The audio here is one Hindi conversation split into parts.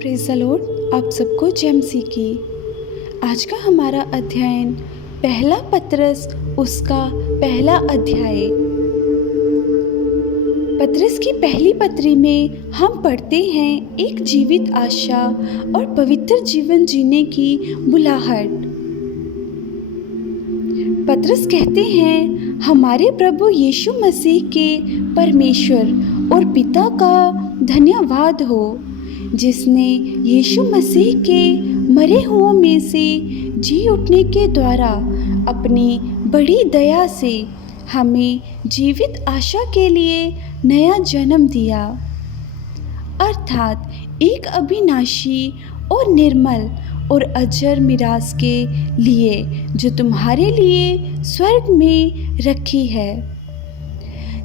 Praise the Lord. आप सबको जय मसीह की। आज का हमारा अध्ययन पहला पतरस उसका पहला अध्याय। पतरस की पहली पत्री में हम पढ़ते हैं एक जीवित आशा और पवित्र जीवन जीने की बुलाहट। पतरस कहते हैं, हमारे प्रभु यीशु मसीह के परमेश्वर और पिता का धन्यवाद हो, जिसने यीशु मसीह के मरे हुओं में से जी उठने के द्वारा अपनी बड़ी दया से हमें जीवित आशा के लिए नया जन्म दिया, अर्थात एक अविनाशी और निर्मल और अजर मिरास के लिए जो तुम्हारे लिए स्वर्ग में रखी है,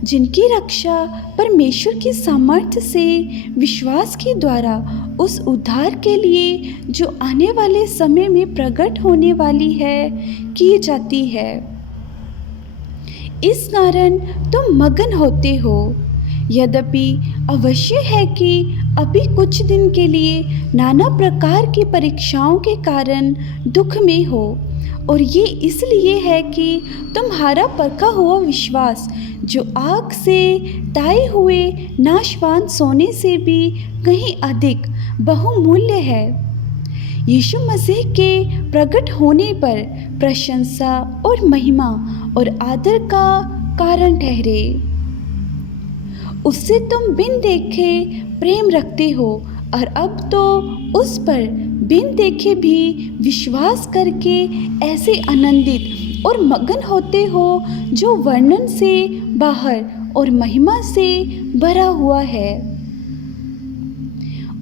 जिनकी रक्षा परमेश्वर की सामर्थ्य से विश्वास के द्वारा उस उद्धार के लिए जो आने वाले समय में प्रकट होने वाली है की जाती है। इस कारण तुम मगन होते हो, यद्यपि अवश्य है कि अभी कुछ दिन के लिए नाना प्रकार की परीक्षाओं के कारण दुख में हो, और ये इसलिए है कि तुम्हारा परखा हुआ विश्वास, जो आग से ताए हुए नाशवान सोने से भी कहीं अधिक बहुमूल्य है, यीशु मसीह के प्रकट होने पर प्रशंसा और महिमा और आदर का कारण ठहरे। उससे तुम बिन देखे प्रेम रखते हो, और अब तो उस पर बिन देखे भी विश्वास करके ऐसे आनंदित और मगन होते हो जो वर्णन से बाहर और महिमा से भरा हुआ है,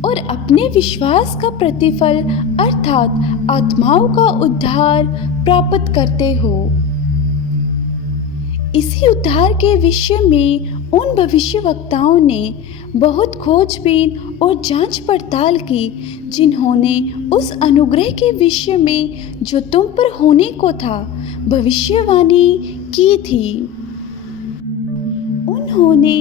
और अपने विश्वास का प्रतिफल अर्थात आत्माओं का उद्धार प्राप्त करते हो। इसी उद्धार के विषय में उन भविष्यवक्ताओं ने बहुत खोजबीन और जांच पड़ताल की, जिन्होंने उस अनुग्रह के विषय में जो तुम पर होने को था भविष्यवाणी की थी। उन्होंने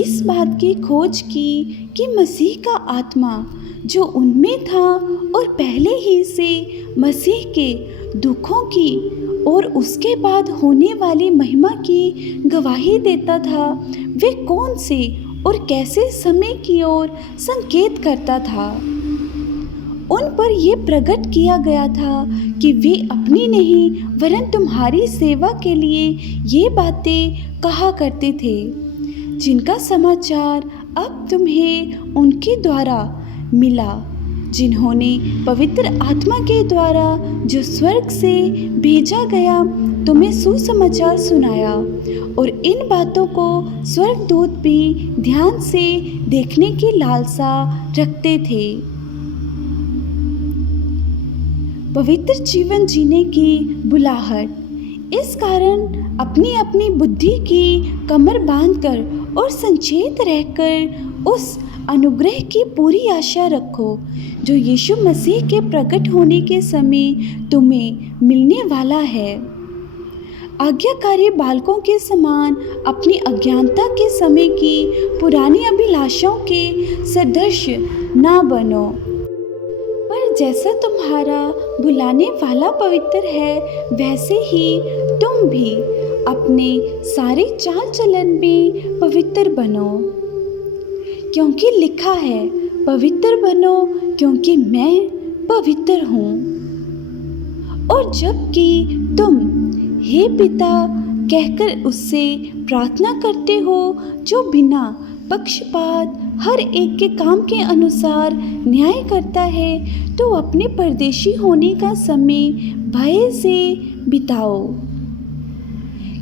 इस बात की खोज की कि मसीह का आत्मा जो उनमें था और पहले ही से मसीह के दुखों की और उसके बाद होने वाली महिमा की गवाही देता था, वे कौन से और कैसे समय की ओर संकेत करता था। उन पर यह प्रकट किया गया था कि वे अपनी नहीं वरन तुम्हारी सेवा के लिए ये बातें कहा करते थे, जिनका समाचार अब तुम्हें उनके द्वारा मिला, जिन्होंने पवित्र आत्मा के द्वारा जो स्वर्ग से भेजा गया तुम्हें सुसमाचार सुनाया, और इन बातों को स्वर्गदूत भी ध्यान से देखने की लालसा रखते थे। पवित्र जीवन जीने की बुलाहट। इस कारण अपनी अपनी बुद्धि की कमर बांधकर और संचेत रहकर उस अनुग्रह की पूरी आशा रखो, जो यीशु मसीह के प्रकट होने के समय तुम्हें मिलने वाला है। आज्ञाकारी बालकों के समान अपनी अज्ञानता के समय की पुरानी अभिलाषाओं के सदृश ना बनो, पर जैसा तुम्हारा बुलाने वाला पवित्र है, वैसे ही तुम भी अपने सारे चाल चलन में पवित्र बनो, क्योंकि लिखा है, पवित्र बनो क्योंकि मैं पवित्र हूँ। और जबकि तुम हे पिता कहकर उससे प्रार्थना करते हो, जो बिना पक्षपात हर एक के काम के अनुसार न्याय करता है, तो अपने परदेशी होने का समय भय से बिताओ,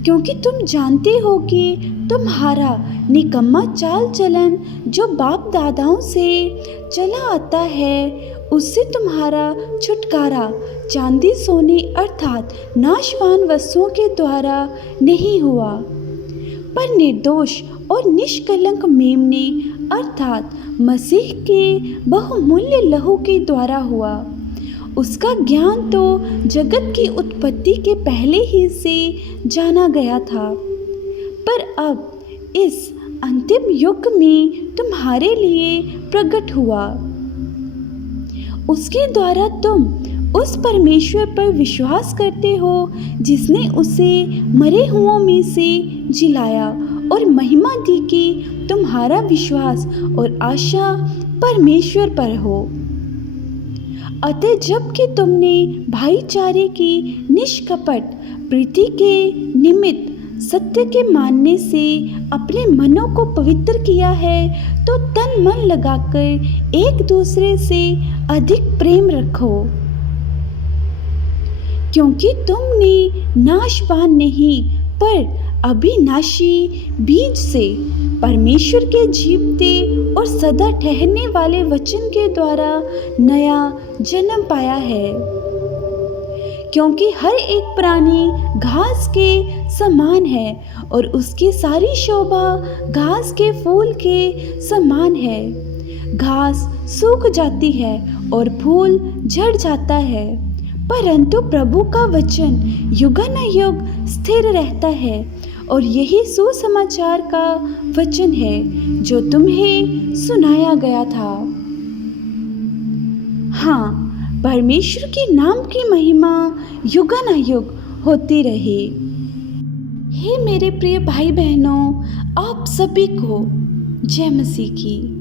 क्योंकि तुम जानते हो कि तुम्हारा निकम्मा चाल चलन जो बाप दादाओं से चला आता है, उससे तुम्हारा छुटकारा चांदी सोने अर्थात नाशवान वस्तुओं के द्वारा नहीं हुआ, पर निर्दोष और निष्कलंक मेमने अर्थात मसीह के बहुमूल्य लहू के द्वारा हुआ। उसका ज्ञान तो जगत की उत्पत्ति के पहले ही से जाना गया था, पर अब इस अंतिम युग में तुम्हारे लिए प्रकट हुआ। उसके द्वारा तुम उस परमेश्वर पर विश्वास करते हो जिसने उसे मरे हुओं में से जिलाया और महिमा दी कि तुम्हारा विश्वास और आशा परमेश्वर पर हो। अतः जबकि तुमने भाईचारे की निष्कपट प्रीति के निमित्त सत्य के मानने से अपने मनों को पवित्र किया है, तो तन मन लगाकर एक दूसरे से अधिक प्रेम रखो, क्योंकि तुमने नाशवान नहीं पर अविनाशी बीज से परमेश्वर के जीवते और सदा ठहरने वाले वचन के द्वारा नया जन्म पाया है। क्योंकि हर एक प्राणी घास के समान है और उसकी सारी शोभा घास के फूल के समान है। घास सूख जाती है और फूल झड़ जाता है, परंतु प्रभु का वचन युगानुयुग स्थिर रहता है। और यही सुसमाचार का वचन है जो तुम्हें सुनाया गया था। हाँ, परमेश्वर के नाम की महिमा युगानुयुग होती रहे। हे मेरे प्रिय भाई बहनों, आप सभी को जय मसीह की।